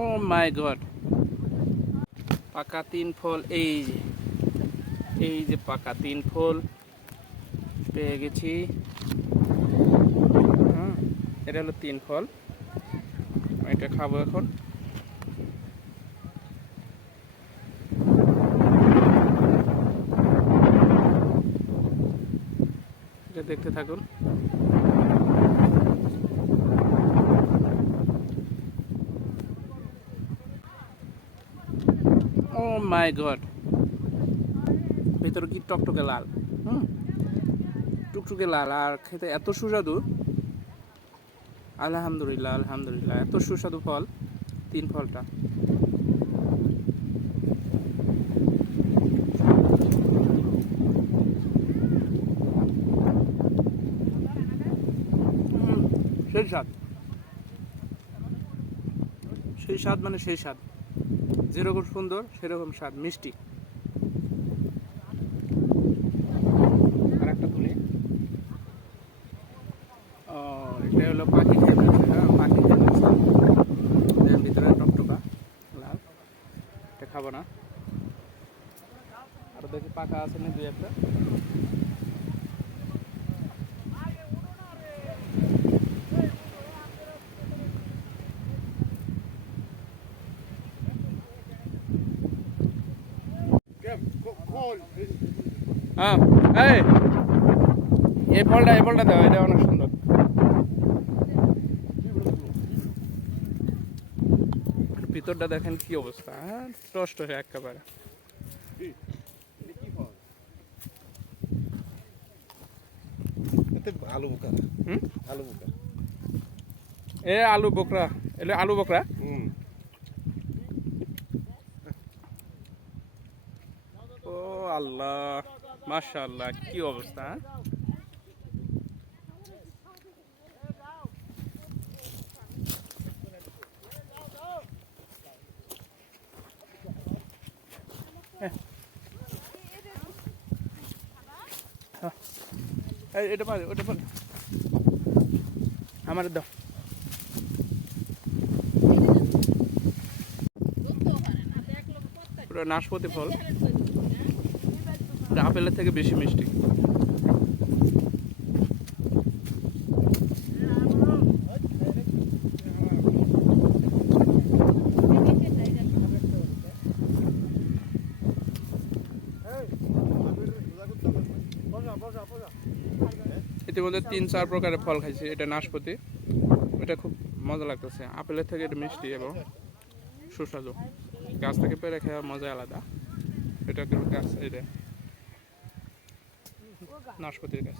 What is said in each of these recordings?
ও মাই god পাকা তিন ফল, এই যে এই যে পাকা তিন ফল পেয়ে গেছি। হ্যাঁ এটা হলো তিন ফল। এটা খাব এখন। এটা দেখতে থাকুন। ও মাই গড ভেতরে কি টকটকে লাল? হুম? টুকটুকে লাল। আর খেতে এত সুস্বাদু। আলহামদুলিল্লাহ আলহামদুলিল্লাহ। এত সুস্বাদু ফল, তিন ফলটা। সেই স্বাদ। সেই স্বাদ মানে সেই স্বাদ। যেরকম সুন্দর, সেরকম স্বাদ। মিষ্টি। আর একটা তুলি এটা হলো পাখি হ্যাঁ? পাখি ভিতরে টকটকা, লাল। এটা খাব না। আর দেখি পাকা আছে না দুই একটা। হ্যাঁ এই। এই ফলটা এই ফলটা দাও এটা অনেক সুন্দর। ভিতরটা দেখেন কি অবস্থা হ্যাঁ টষ্ট হয়ে একেবারে। আলু বোকা হুম? আলু বোকা। এ আলু বকরা এলে আলু বকরা? হুম ও আল্লাহ মাশাআল্লাহ কি অবস্থা হ্যাঁ? হ্যাঁ। এটা পারে ওটা পারে আমার দাও নাশপাতি ফল আপেলের থেকে বেশি মিষ্টি। ইতিমধ্যে তিন, চার প্রকারের ফল খাইছি। এটা নাশপাতি। এটা খুব মজা লাগতেছে। আপেলের থেকে এটা মিষ্টি এবং সুস্বাদু। গাছ থেকে পেরে খাওয়ার মজা আলাদা। এটা গাছ এটা নাশপাতির গাছ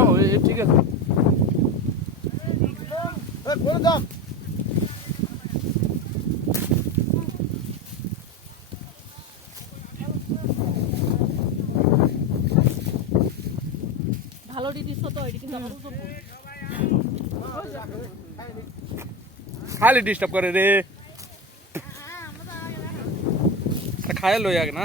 ও এ- এ দাম ভালো দিদিস তো এটা কিন্তু। খালি ডিস্টার্ব করে রে। খায় লই আগে না।